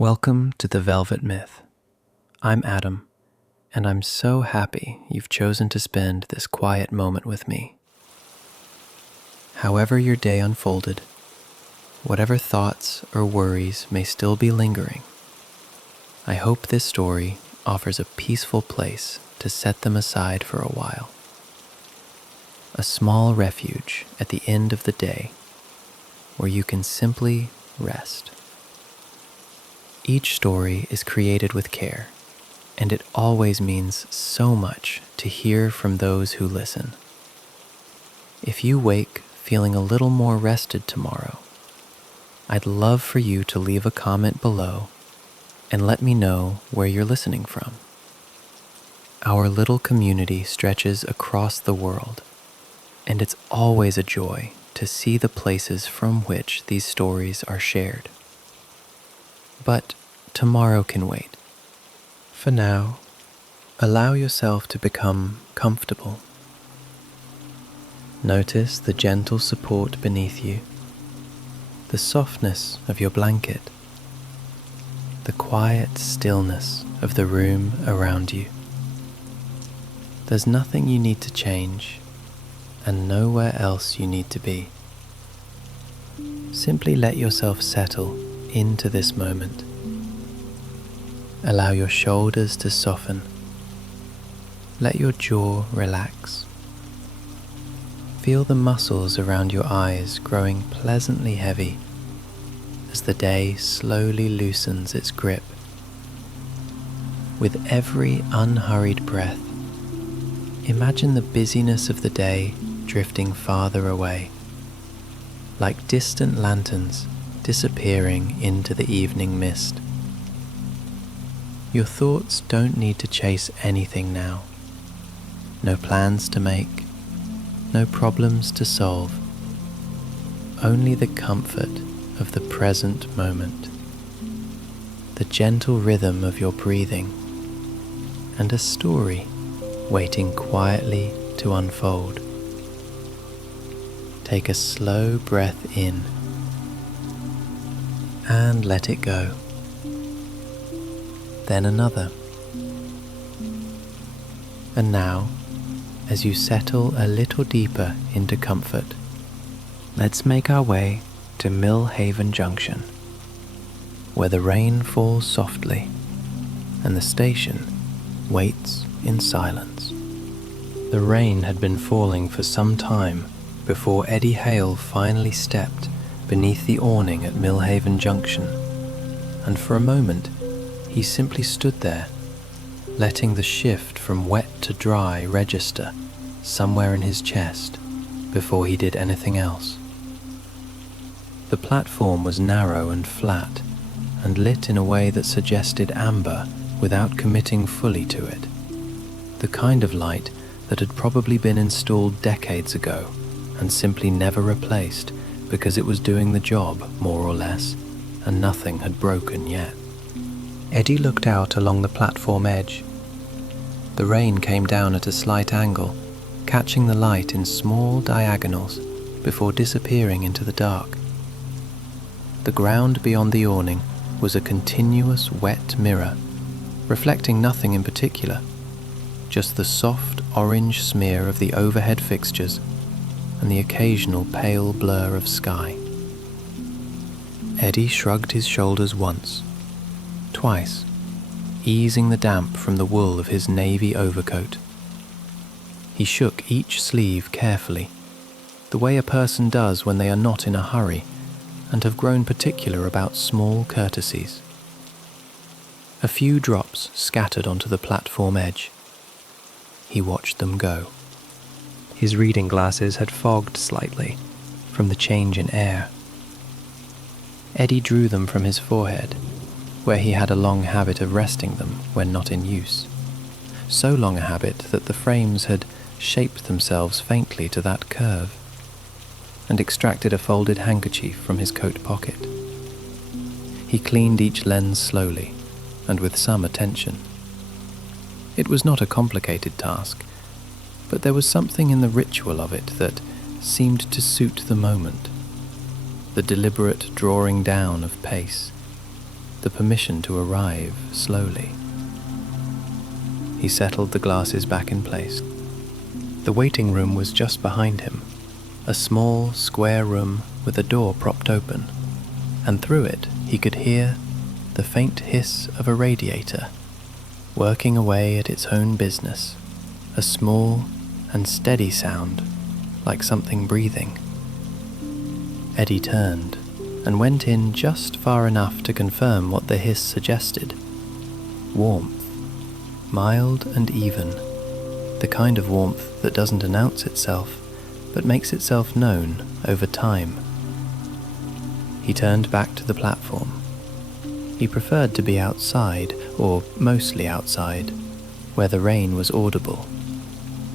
Welcome to the Velvet Myth. I'm Adam, and I'm so happy you've chosen to spend this quiet moment with me. However your day unfolded, whatever thoughts or worries may still be lingering, I hope this story offers a peaceful place to set them aside for a while. A small refuge at the end of the day where you can simply rest. Each story is created with care, and it always means so much to hear from those who listen. If you wake feeling a little more rested tomorrow, I'd love for you to leave a comment below and let me know where you're listening from. Our little community stretches across the world, and it's always a joy to see the places from which these stories are shared. But tomorrow can wait. For now, allow yourself to become comfortable. Notice the gentle support beneath you, the softness of your blanket, the quiet stillness of the room around you. There's nothing you need to change, and nowhere else you need to be. Simply let yourself settle into this moment. Allow your shoulders to soften. Let your jaw relax. Feel the muscles around your eyes growing pleasantly heavy as the day slowly loosens its grip. With every unhurried breath, imagine the busyness of the day drifting farther away, like distant lanterns disappearing into the evening mist. Your thoughts don't need to chase anything now. No plans to make, no problems to solve. Only the comfort of the present moment, the gentle rhythm of your breathing, and a story waiting quietly to unfold. Take a slow breath in and let it go. Then another. And now, as you settle a little deeper into comfort, let's make our way to Millhaven Junction, where the rain falls softly and the station waits in silence. The rain had been falling for some time before Eddy Hale finally stepped beneath the awning at Millhaven Junction, and for a moment he simply stood there, letting the shift from wet to dry register somewhere in his chest before he did anything else. The platform was narrow and flat, and lit in a way that suggested amber without committing fully to it, the kind of light that had probably been installed decades ago and simply never replaced because it was doing the job, more or less, and nothing had broken yet. Eddy looked out along the platform edge. The rain came down at a slight angle, catching the light in small diagonals before disappearing into the dark. The ground beyond the awning was a continuous wet mirror, reflecting nothing in particular, just the soft orange smear of the overhead fixtures and the occasional pale blur of sky. Eddy shrugged his shoulders once, twice, easing the damp from the wool of his navy overcoat. He shook each sleeve carefully, the way a person does when they are not in a hurry and have grown particular about small courtesies. A few drops scattered onto the platform edge. He watched them go. His reading glasses had fogged slightly from the change in air. Eddy drew them from his forehead, where he had a long habit of resting them when not in use. So long a habit that the frames had shaped themselves faintly to that curve, and extracted a folded handkerchief from his coat pocket. He cleaned each lens slowly, and with some attention. It was not a complicated task, but there was something in the ritual of it that seemed to suit the moment, the deliberate drawing down of pace, the permission to arrive slowly. He settled the glasses back in place. The waiting room was just behind him, a small, square room with a door propped open, and through it he could hear the faint hiss of a radiator, working away at its own business, a small and steady sound, like something breathing. Eddy turned and went in just far enough to confirm what the hiss suggested. Warmth, mild and even, the kind of warmth that doesn't announce itself, but makes itself known over time. He turned back to the platform. He preferred to be outside, or mostly outside, where the rain was audible.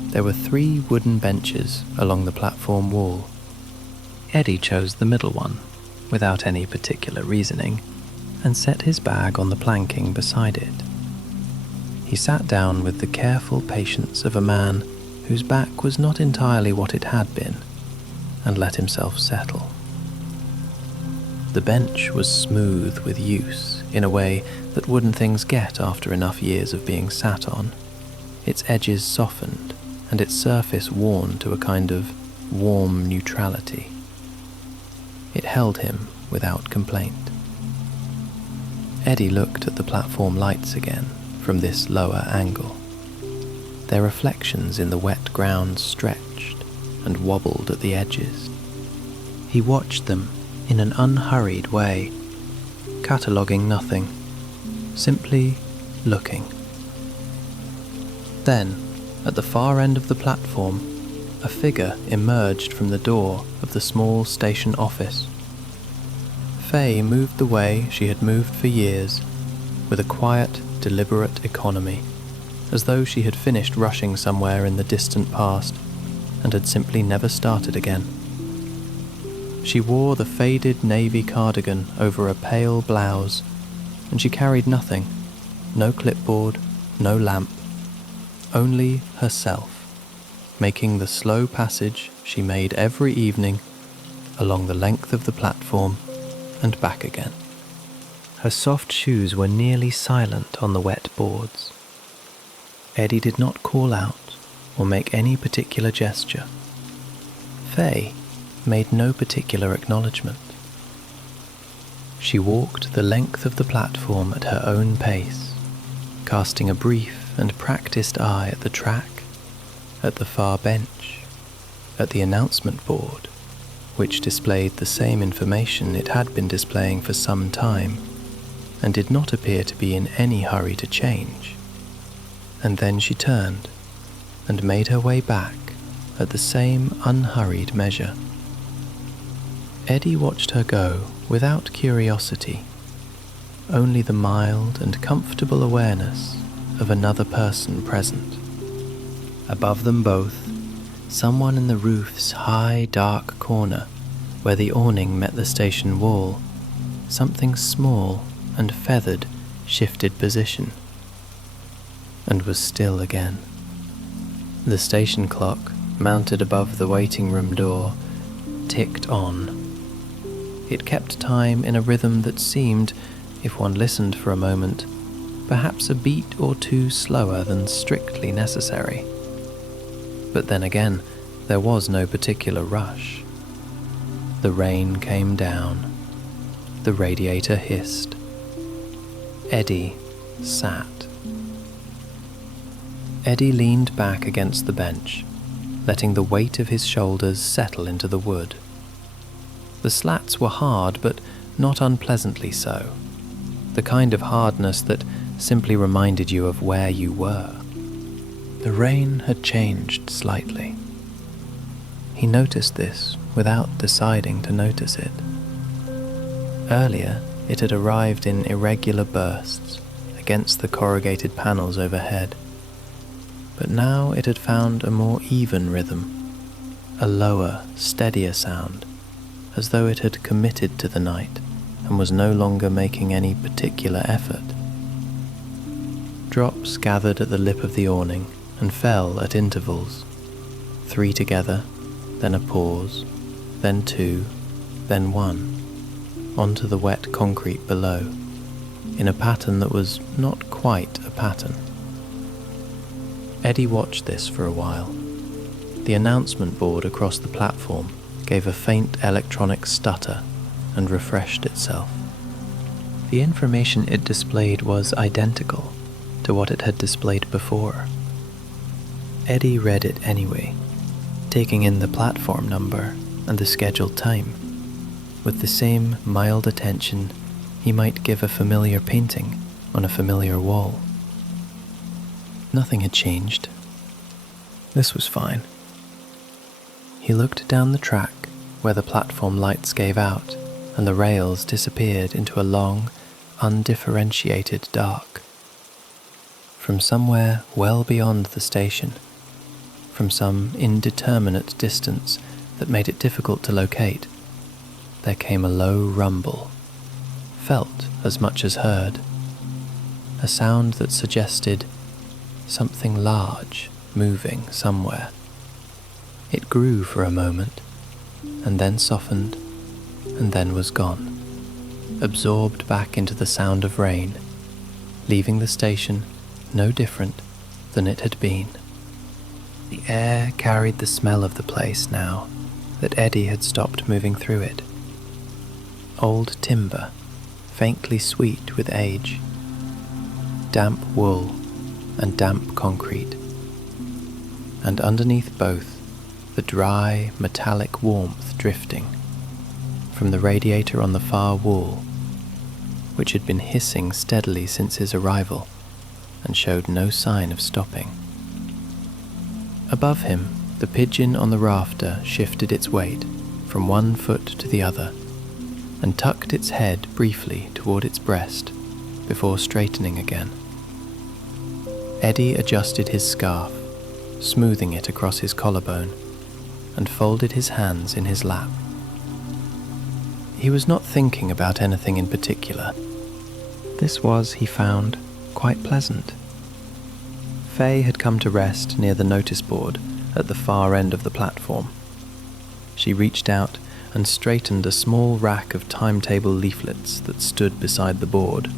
There were 3 wooden benches along the platform wall. Eddy chose the middle one, without any particular reasoning, and set his bag on the planking beside it. He sat down with the careful patience of a man whose back was not entirely what it had been, and let himself settle. The bench was smooth with use, in a way that wooden things get after enough years of being sat on, its edges softened and its surface worn to a kind of warm neutrality. It held him without complaint. Eddy looked at the platform lights again from this lower angle. Their reflections in the wet ground stretched and wobbled at the edges. He watched them in an unhurried way, cataloguing nothing, simply looking. Then, at the far end of the platform, a figure emerged from the door of the small station office. Faye moved the way she had moved for years, with a quiet, deliberate economy, as though she had finished rushing somewhere in the distant past and had simply never started again. She wore the faded navy cardigan over a pale blouse, and she carried nothing, no clipboard, no lamp, only herself, making the slow passage she made every evening along the length of the platform and back again. Her soft shoes were nearly silent on the wet boards. Eddy did not call out or make any particular gesture. Faye made no particular acknowledgement. She walked the length of the platform at her own pace, casting a brief and practiced eye at the track, at the far bench, at the announcement board, which displayed the same information it had been displaying for some time, and did not appear to be in any hurry to change. And then she turned and made her way back at the same unhurried measure. Eddy watched her go without curiosity, only the mild and comfortable awareness of another person present. Above them both, someone in the roof's high, dark corner, where the awning met the station wall, something small and feathered shifted position, and was still again. The station clock, mounted above the waiting room door, ticked on. It kept time in a rhythm that seemed, if one listened for a moment, perhaps a beat or two slower than strictly necessary. But then again, there was no particular rush. The rain came down. The radiator hissed. Eddy sat. Eddy leaned back against the bench, letting the weight of his shoulders settle into the wood. The slats were hard, but not unpleasantly so, the kind of hardness that simply reminded you of where you were. The rain had changed slightly. He noticed this without deciding to notice it. Earlier, it had arrived in irregular bursts against the corrugated panels overhead, but now it had found a more even rhythm, a lower, steadier sound, as though it had committed to the night and was no longer making any particular effort. Drops gathered at the lip of the awning and fell at intervals, 3 together, then a pause, then 2, then 1, onto the wet concrete below. in a pattern that was not quite a pattern. Eddy watched this for a while. The announcement board across the platform gave a faint electronic stutter and refreshed itself. The information it displayed was identical to what it had displayed before. Eddy read it anyway, taking in the platform number and the scheduled time, with the same mild attention he might give a familiar painting on a familiar wall. Nothing had changed. This was fine. He looked down the track where the platform lights gave out and the rails disappeared into a long, undifferentiated dark. From somewhere well beyond the station, from some indeterminate distance that made it difficult to locate, there came a low rumble, felt as much as heard, a sound that suggested something large moving somewhere. It grew for a moment, and then softened, and then was gone, absorbed back into the sound of rain, leaving the station no different than it had been. The air carried the smell of the place now that Eddy had stopped moving through it. Old timber, faintly sweet with age, damp wool and damp concrete, and underneath both the dry, metallic warmth drifting from the radiator on the far wall, which had been hissing steadily since his arrival and showed no sign of stopping. Above him, the pigeon on the rafter shifted its weight from one foot to the other and tucked its head briefly toward its breast before straightening again. Eddy adjusted his scarf, smoothing it across his collarbone, and folded his hands in his lap. He was not thinking about anything in particular. This was, he found, quite pleasant. Faye had come to rest near the notice board at the far end of the platform. She reached out and straightened a small rack of timetable leaflets that stood beside the board.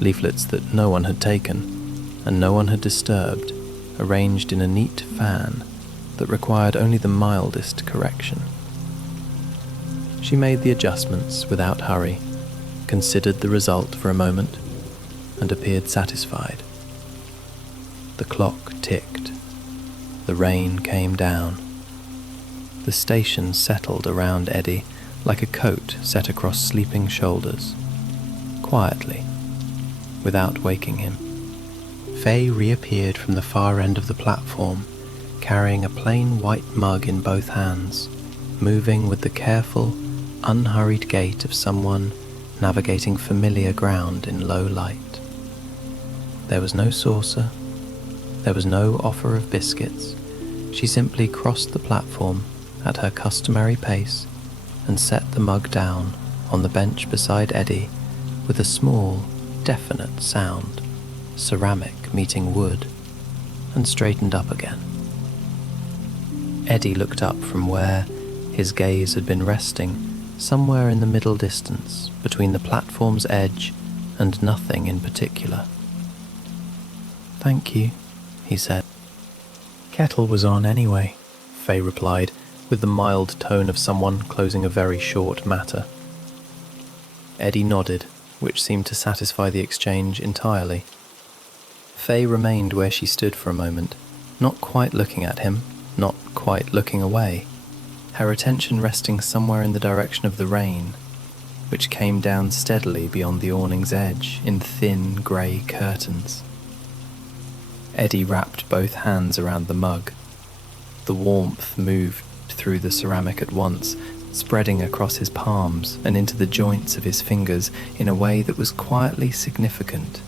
Leaflets that no one had taken and no one had disturbed, arranged in a neat fan that required only the mildest correction. She made the adjustments without hurry, considered the result for a moment, and appeared satisfied. The clock ticked. The rain came down. The station settled around Eddy like a coat set across sleeping shoulders, quietly, without waking him. Faye reappeared from the far end of the platform, carrying a plain white mug in both hands, moving with the careful, unhurried gait of someone navigating familiar ground in low light. There was no saucer. There was no offer of biscuits. She simply crossed the platform at her customary pace and set the mug down on the bench beside Eddy with a small, definite sound, ceramic meeting wood, and straightened up again. Eddy looked up from where his gaze had been resting somewhere in the middle distance between the platform's edge and nothing in particular. "Thank you," he said. "Kettle was on anyway," Faye replied, with the mild tone of someone closing a very short matter. Eddy nodded, which seemed to satisfy the exchange entirely. Faye remained where she stood for a moment, not quite looking at him, not quite looking away, her attention resting somewhere in the direction of the rain, which came down steadily beyond the awning's edge in thin grey curtains. Eddy wrapped both hands around the mug. The warmth moved through the ceramic at once, spreading across his palms and into the joints of his fingers in a way that was quietly significant.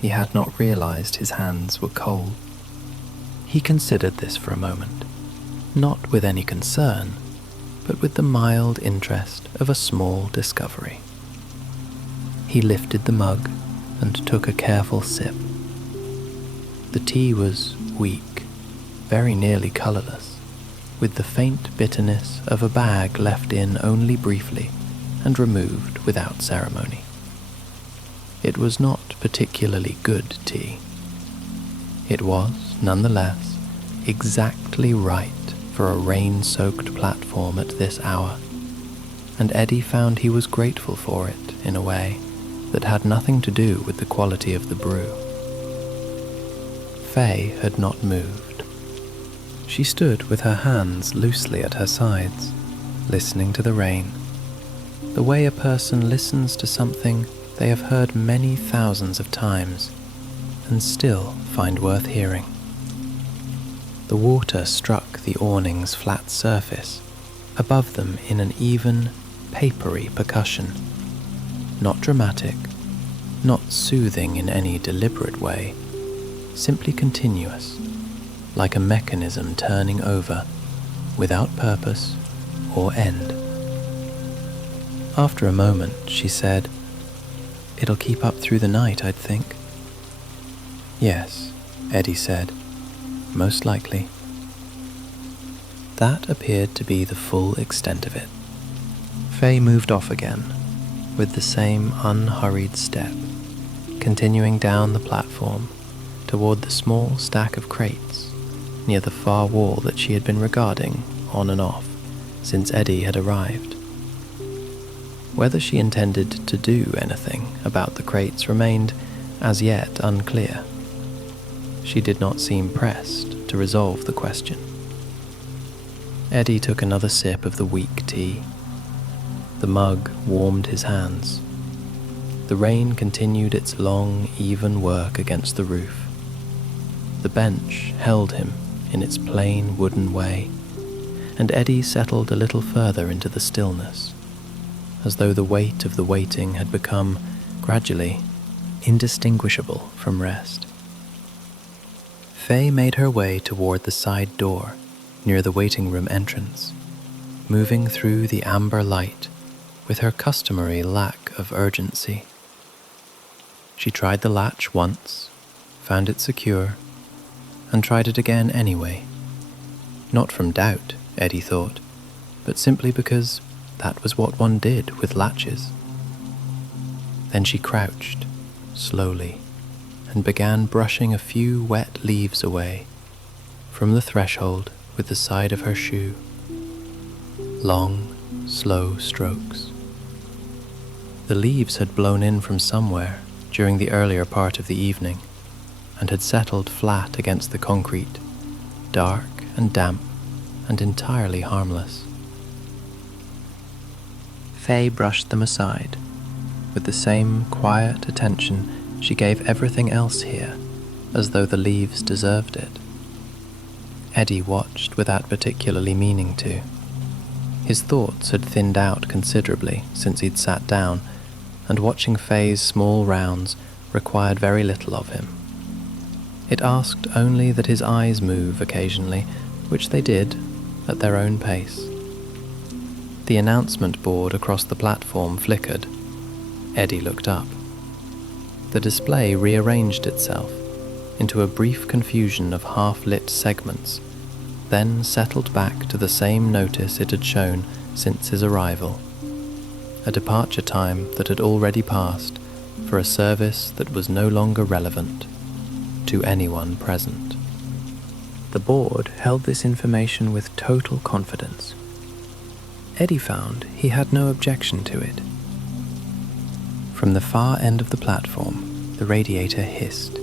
He had not realized his hands were cold. He considered this for a moment, not with any concern, but with the mild interest of a small discovery. He lifted the mug and took a careful sip. The tea was weak, very nearly colourless, with the faint bitterness of a bag left in only briefly and removed without ceremony. it was not particularly good tea. It was, nonetheless, exactly right for a rain-soaked platform at this hour, and Eddy found he was grateful for it in a way that had nothing to do with the quality of the brew. Faye had not moved. She stood with her hands loosely at her sides, listening to the rain, the way a person listens to something they have heard many thousands of times and still find worth hearing. The water struck the awning's flat surface above them in an even, papery percussion, not dramatic, not soothing in any deliberate way, simply continuous, like a mechanism turning over, without purpose or end. After a moment, she said, "It'll keep up through the night, I'd think." "Yes," Eddy said, "most likely." That appeared to be the full extent of it. Faye moved off again, with the same unhurried step, continuing down the platform toward the small stack of crates near the far wall that she had been regarding on and off since Eddy had arrived. Whether she intended to do anything about the crates remained as yet unclear. She did not seem pressed to resolve the question. Eddy took another sip of the weak tea. The mug warmed his hands. The rain continued its long, even work against the roof. The bench held him in its plain wooden way, and Eddy settled a little further into the stillness, as though the weight of the waiting had become, gradually, indistinguishable from rest. Faye made her way toward the side door near the waiting room entrance, moving through the amber light with her customary lack of urgency. She tried the latch once, found it secure, and tried it again anyway. Not from doubt, Eddy thought, but simply because that was what one did with latches. Then she crouched, slowly, and began brushing a few wet leaves away from the threshold with the side of her shoe. Long, slow strokes. The leaves had blown in from somewhere during the earlier part of the evening and had settled flat against the concrete, dark and damp and entirely harmless. Faye brushed them aside with the same quiet attention she gave everything else here, as though the leaves deserved it. Eddy watched without particularly meaning to. His thoughts had thinned out considerably since he'd sat down, and watching Faye's small rounds required very little of him. It asked only that his eyes move occasionally, which they did, at their own pace. The announcement board across the platform flickered. Eddy looked up. The display rearranged itself into a brief confusion of half-lit segments, then settled back to the same notice it had shown since his arrival, a departure time that had already passed for a service that was no longer relevant to anyone present. The board held this information with total confidence. Eddy found he had no objection to it. From the far end of the platform, the radiator hissed,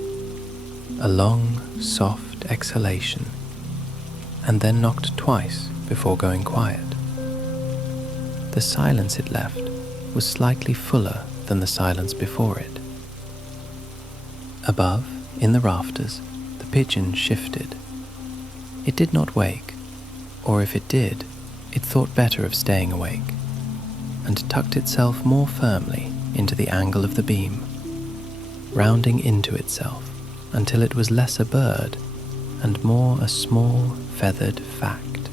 a long, soft exhalation, and then knocked twice before going quiet. The silence it left was slightly fuller than the silence before it. Above, in the rafters, the pigeon shifted. It did not wake, or if it did, it thought better of staying awake, and tucked itself more firmly into the angle of the beam, rounding into itself until it was less a bird and more a small feathered fact.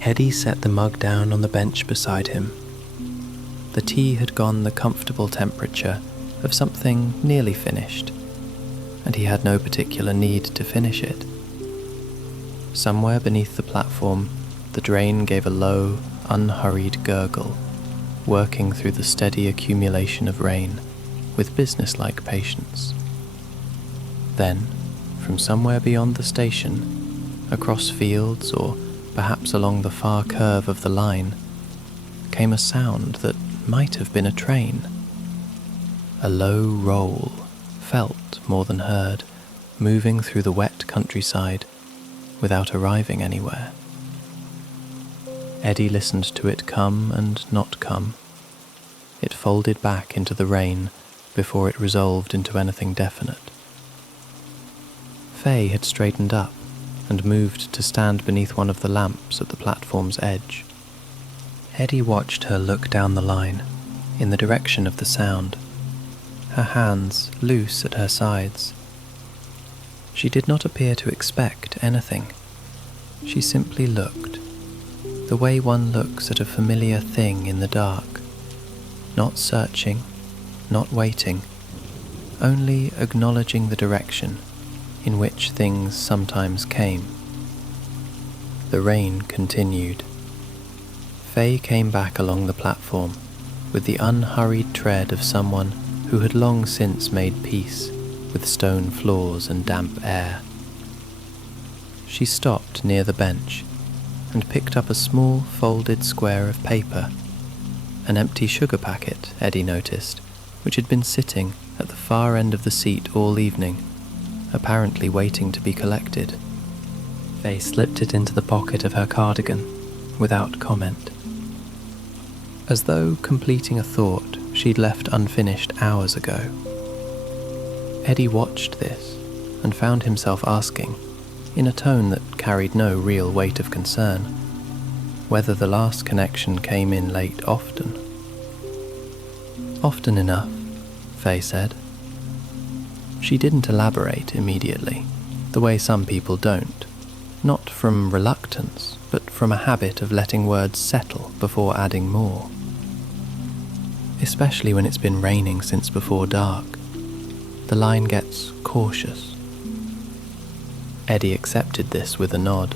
Eddy set the mug down on the bench beside him. The tea had gone the comfortable temperature of something nearly finished, and he had no particular need to finish it. Somewhere beneath the platform, the drain gave a low, unhurried gurgle, working through the steady accumulation of rain, with businesslike patience. Then, from somewhere beyond the station, across fields or perhaps along the far curve of the line, came a sound that might have been a train. A low roll, felt more than heard, moving through the wet countryside without arriving anywhere. Eddy listened to it come and not come. It folded back into the rain before it resolved into anything definite. Faye had straightened up and moved to stand beneath one of the lamps at the platform's edge. Eddy watched her look down the line, in the direction of the sound, her hands loose at her sides. She did not appear to expect anything. She simply looked, the way one looks at a familiar thing in the dark, not searching, not waiting, only acknowledging the direction in which things sometimes came. The rain continued. Faye came back along the platform with the unhurried tread of someone who had long since made peace with stone floors and damp air. She stopped near the bench and picked up a small folded square of paper, an empty sugar packet, Eddy noticed, which had been sitting at the far end of the seat all evening, apparently waiting to be collected. Faye slipped it into the pocket of her cardigan without comment. As though completing a thought she'd left unfinished hours ago. Eddy watched this and found himself asking, in a tone that carried no real weight of concern, whether the last connection came in late often. Often enough, Faye said. She didn't elaborate immediately, the way some people don't, not from reluctance, but from a habit of letting words settle before adding more. Especially when it's been raining since before dark, the line gets cautious. Eddy accepted this with a nod.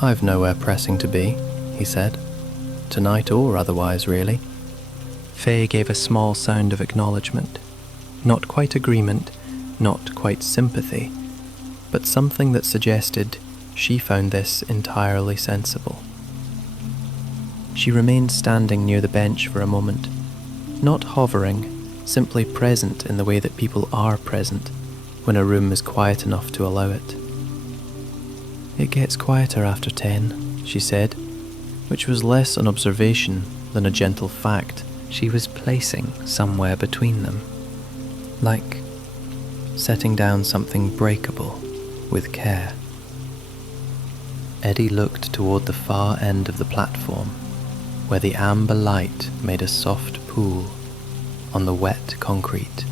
"I've nowhere pressing to be," he said. "Tonight or otherwise, really." Faye gave a small sound of acknowledgement. Not quite agreement, not quite sympathy, but something that suggested she found this entirely sensible. She remained standing near the bench for a moment, not hovering, simply present in the way that people are present when a room is quiet enough to allow it. "It gets quieter after 10, she said, which was less an observation than a gentle fact she was placing somewhere between them, like setting down something breakable with care. Eddy looked toward the far end of the platform, where the amber light made a soft pool on the wet concrete,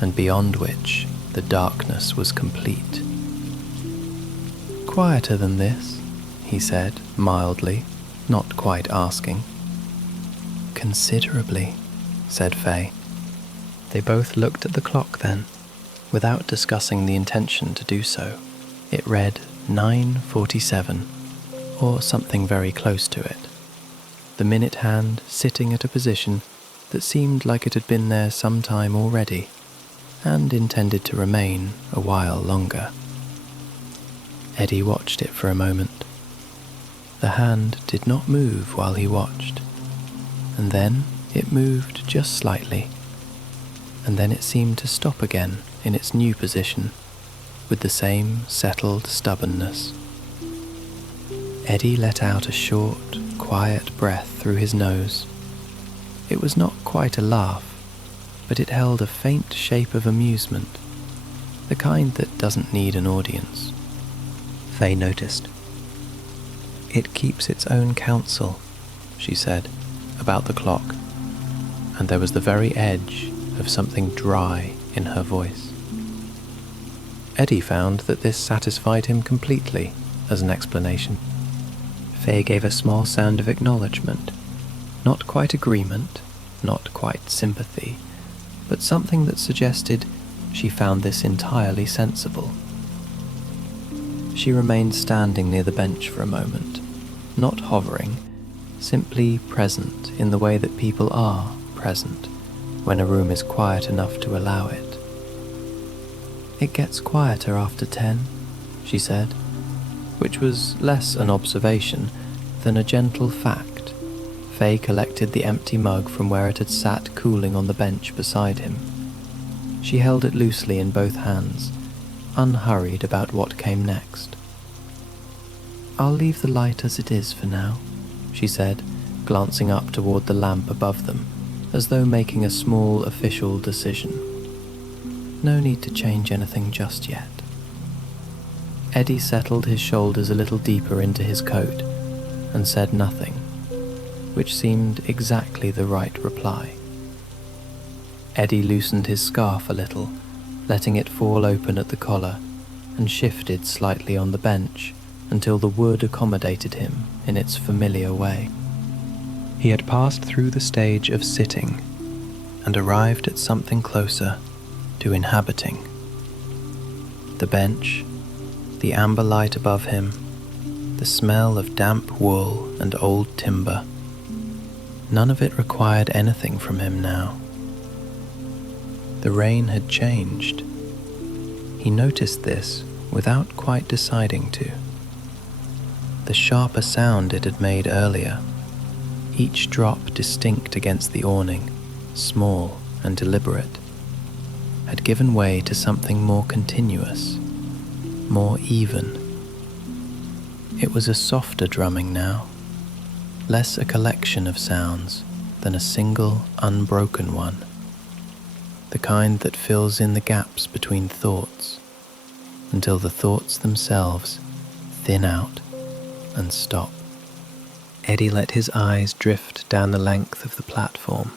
and beyond which the darkness was complete. "Quieter than this," he said mildly, not quite asking. "Considerably," said Faye. They both looked at the clock then, without discussing the intention to do so. It read 9:47, or something very close to it, the minute hand sitting at a position that seemed like it had been there some time already, and intended to remain a while longer. Eddy watched it for a moment. The hand did not move while he watched, and then it moved just slightly, and then it seemed to stop again in its new position, with the same settled stubbornness. Eddy let out a short, quiet breath through his nose. It was not quite a laugh, but it held a faint shape of amusement, the kind that doesn't need an audience. Faye noticed. "It keeps its own counsel," she said, about the clock, and there was the very edge of something dry in her voice. Eddy found that this satisfied him completely as an explanation. Faye gave a small sound of acknowledgement, not quite agreement, not quite sympathy, but something that suggested she found this entirely sensible. She remained standing near the bench for a moment, not hovering, simply present in the way that people are present when a room is quiet enough to allow it. "It gets quieter after 10, she said, which was less an observation than a gentle fact. Faye collected the empty mug from where it had sat cooling on the bench beside him. She held it loosely in both hands, unhurried about what came next. "I'll leave the light as it is for now," she said, glancing up toward the lamp above them, as though making a small official decision. "No need to change anything just yet." Eddy settled his shoulders a little deeper into his coat and said nothing, which seemed exactly the right reply. Eddy loosened his scarf a little, letting it fall open at the collar, and shifted slightly on the bench until the wood accommodated him in its familiar way. He had passed through the stage of sitting and arrived at something closer to inhabiting. The bench, the amber light above him, the smell of damp wool and old timber. None of it required anything from him now. The rain had changed. He noticed this without quite deciding to. The sharper sound it had made earlier, each drop distinct against the awning, small and deliberate, had given way to something more continuous, more even. It was a softer drumming now, less a collection of sounds than a single unbroken one, the kind that fills in the gaps between thoughts until the thoughts themselves thin out and stop. Eddy let his eyes drift down the length of the platform.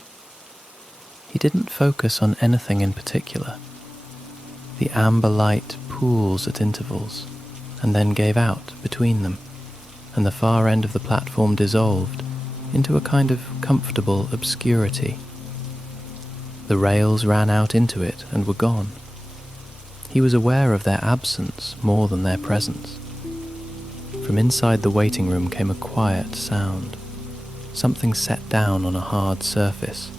He didn't focus on anything in particular. The amber light pools at intervals and then gave out between them, and the far end of the platform dissolved into a kind of comfortable obscurity. The rails ran out into it and were gone. He was aware of their absence more than their presence. From inside the waiting room came a quiet sound, something set down on a hard surface,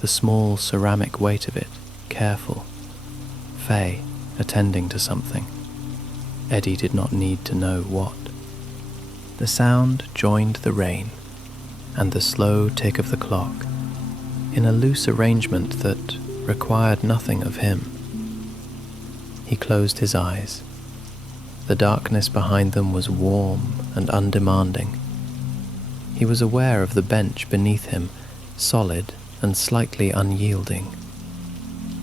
the small ceramic weight of it, careful. Faye attending to something. Eddy did not need to know what. The sound joined the rain and the slow tick of the clock in a loose arrangement that required nothing of him. He closed his eyes. The darkness behind them was warm and undemanding. He was aware of the bench beneath him, solid and slightly unyielding.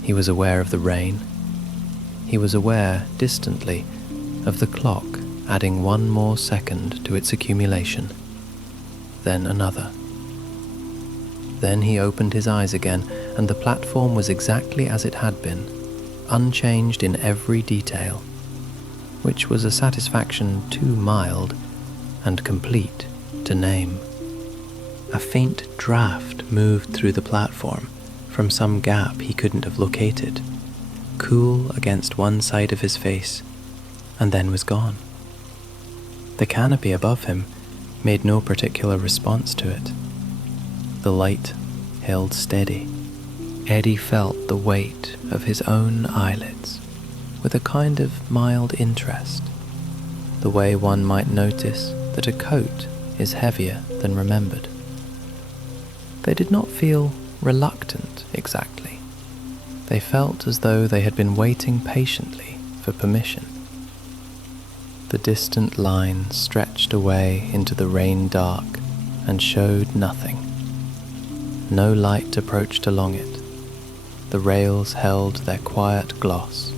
He was aware of the rain. He was aware, distantly, of the clock adding one more second to its accumulation, then another. Then he opened his eyes again, and the platform was exactly as it had been, unchanged in every detail, which was a satisfaction too mild and complete to name. A faint draft moved through the platform from some gap he couldn't have located, cool against one side of his face, and then was gone. The canopy above him made no particular response to it. The light held steady. Eddy felt the weight of his own eyelids with a kind of mild interest, the way one might notice that a coat is heavier than remembered. They did not feel reluctant exactly. They felt as though they had been waiting patiently for permission. The distant line stretched away into the rain dark and showed nothing. No light approached along it. The rails held their quiet gloss,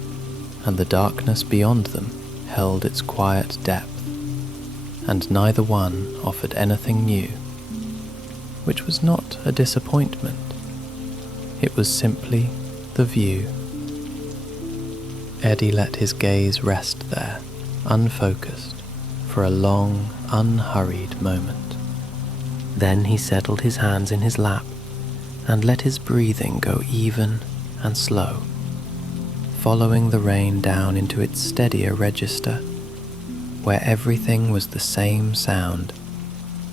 and the darkness beyond them held its quiet depth, and neither one offered anything new, which was not a disappointment. It was simply the view. Eddy let his gaze rest there, unfocused, for a long, unhurried moment. Then he settled his hands in his lap and let his breathing go even and slow, following the rain down into its steadier register, where everything was the same sound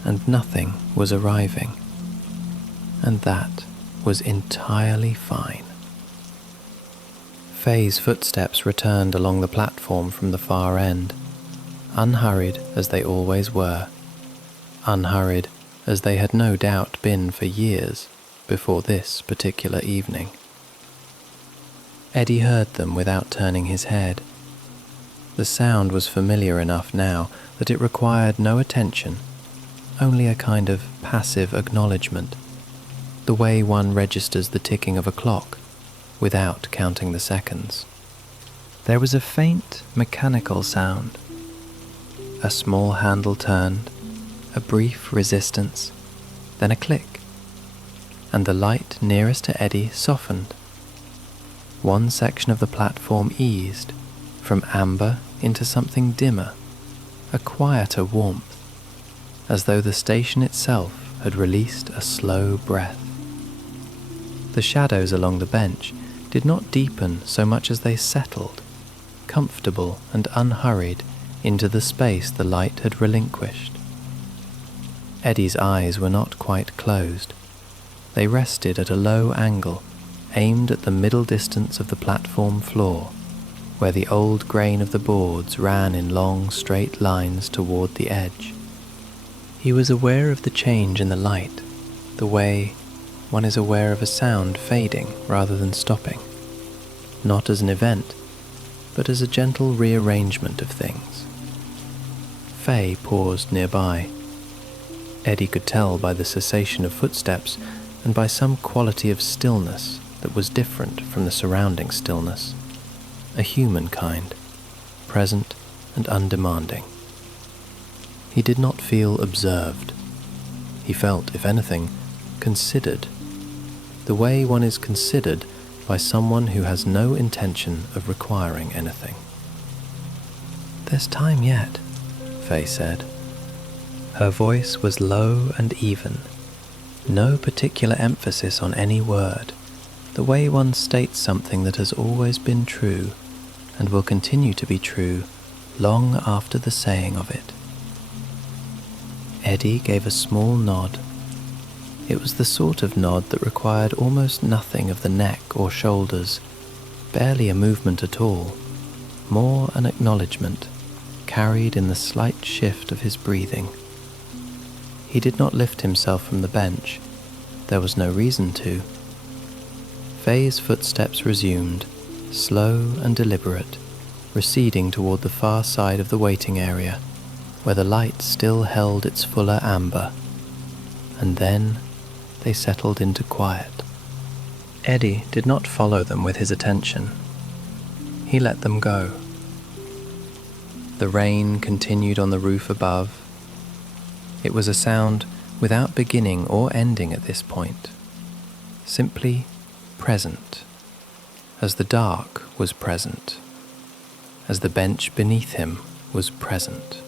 and nothing was arriving. And that was entirely fine. Faye's footsteps returned along the platform from the far end, unhurried as they always were, unhurried as they had no doubt been for years before this particular evening. Eddy heard them without turning his head. The sound was familiar enough now that it required no attention, only a kind of passive acknowledgement, the way one registers the ticking of a clock without counting the seconds. There was a faint mechanical sound. A small handle turned, a brief resistance, then a click, and the light nearest to Eddy softened. One section of the platform eased from amber into something dimmer, a quieter warmth, as though the station itself had released a slow breath. The shadows along the bench did not deepen so much as they settled, comfortable and unhurried, into the space the light had relinquished. Eddy's eyes were not quite closed. They rested at a low angle, aimed at the middle distance of the platform floor, where the old grain of the boards ran in long straight lines toward the edge. He was aware of the change in the light, the way one is aware of a sound fading rather than stopping, not as an event, but as a gentle rearrangement of things. Faye paused nearby. Eddy could tell by the cessation of footsteps and by some quality of stillness that was different from the surrounding stillness, a human kind, present and undemanding. He did not feel observed. He felt, if anything, considered, the way one is considered by someone who has no intention of requiring anything. "There's time yet," Faye said. Her voice was low and even, no particular emphasis on any word, the way one states something that has always been true and will continue to be true long after the saying of it. Eddy gave a small nod. It was the sort of nod that required almost nothing of the neck or shoulders, barely a movement at all, more an acknowledgement, carried in the slight shift of his breathing. He did not lift himself from the bench. There was no reason to. Faye's footsteps resumed, slow and deliberate, receding toward the far side of the waiting area, where the light still held its fuller amber, and then they settled into quiet. Eddy did not follow them with his attention. He let them go. The rain continued on the roof above. It was a sound without beginning or ending at this point, simply present, as the dark was present, as the bench beneath him was present,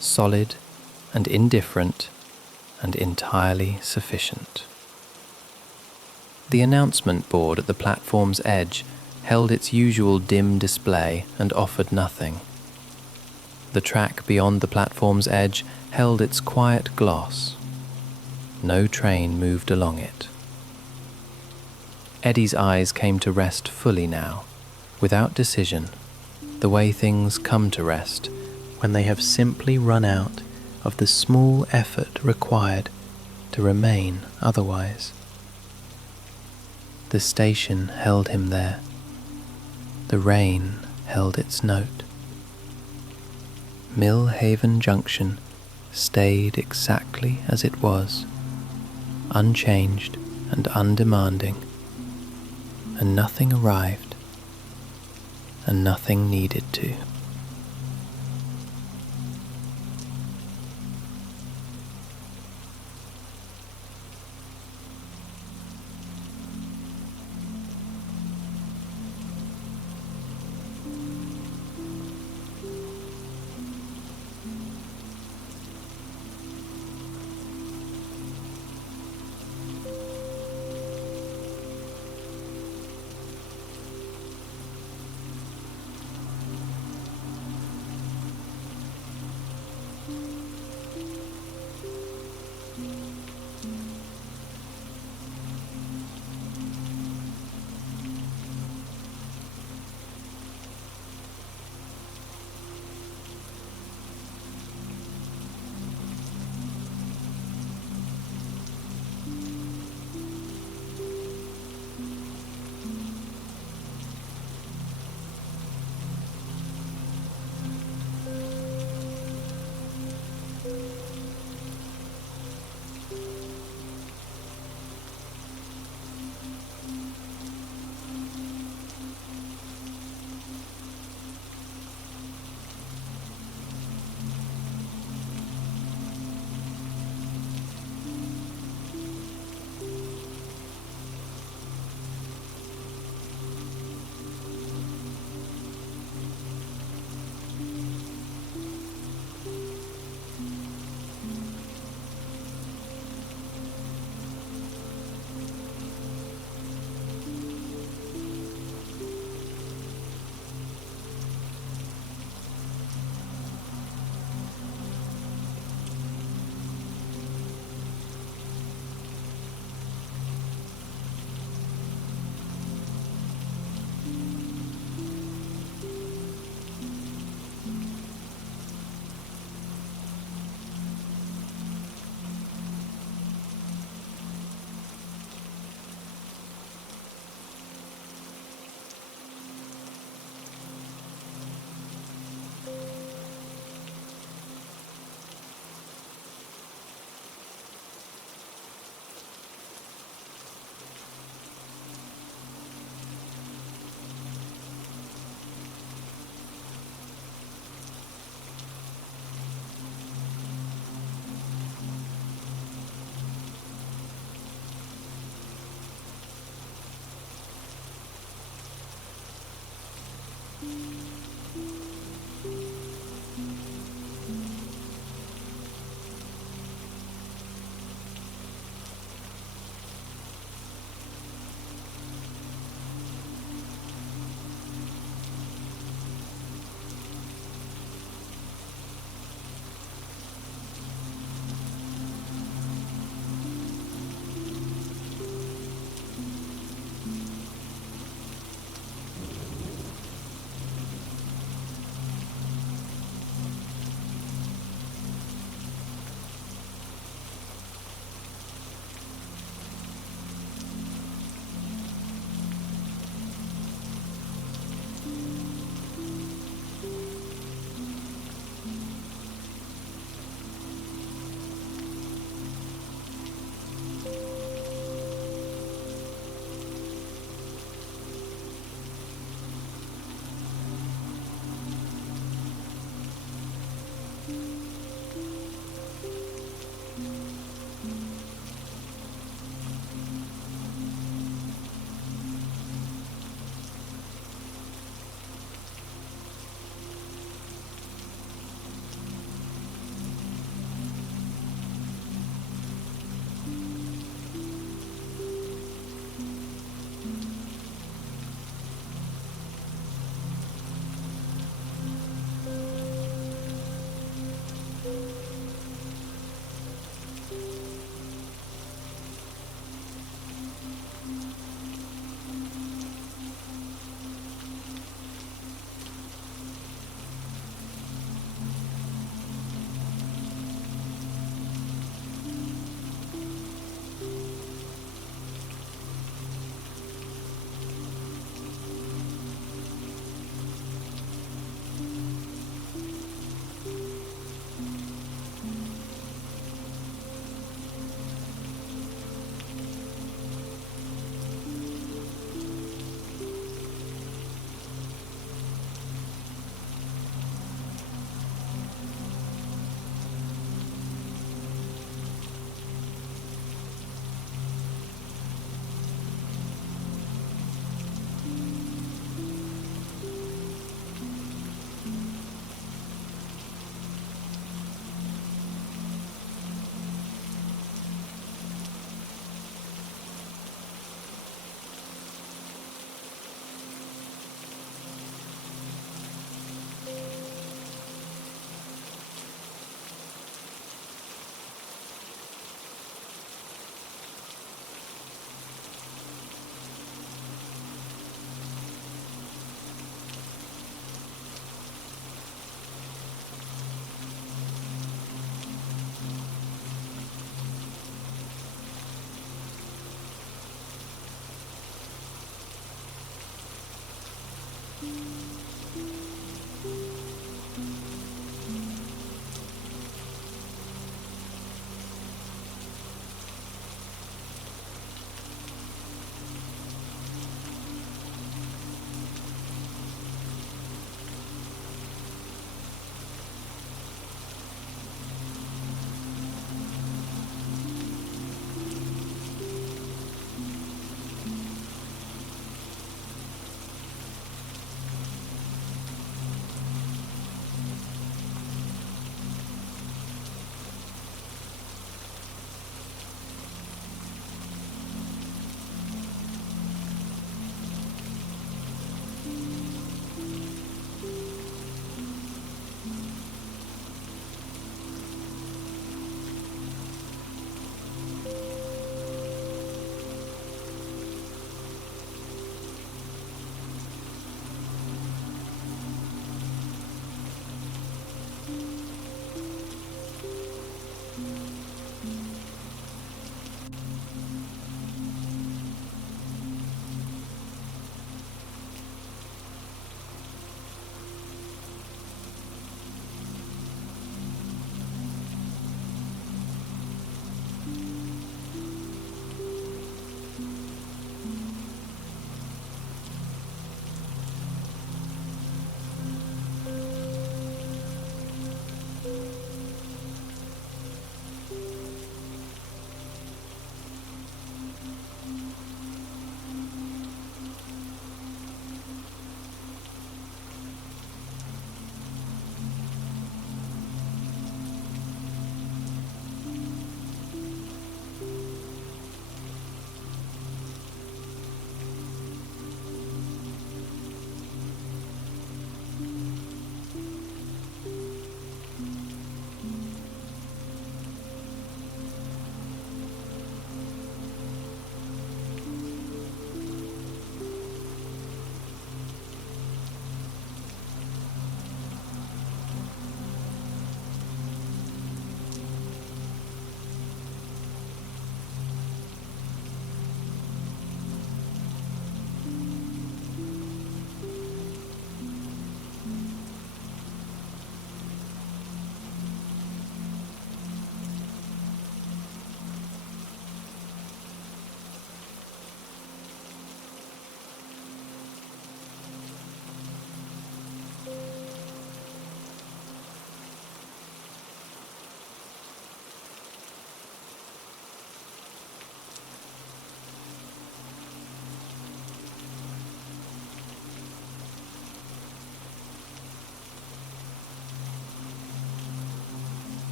solid and indifferent and entirely sufficient. The announcement board at the platform's edge held its usual dim display and offered nothing. The track beyond the platform's edge held its quiet gloss. No train moved along it. Eddy's eyes came to rest fully now, without decision, the way things come to rest when they have simply run out of the small effort required to remain otherwise. The station held him there. The rain held its note. Millhaven Junction stayed exactly as it was, unchanged and undemanding, and nothing arrived, and nothing needed to.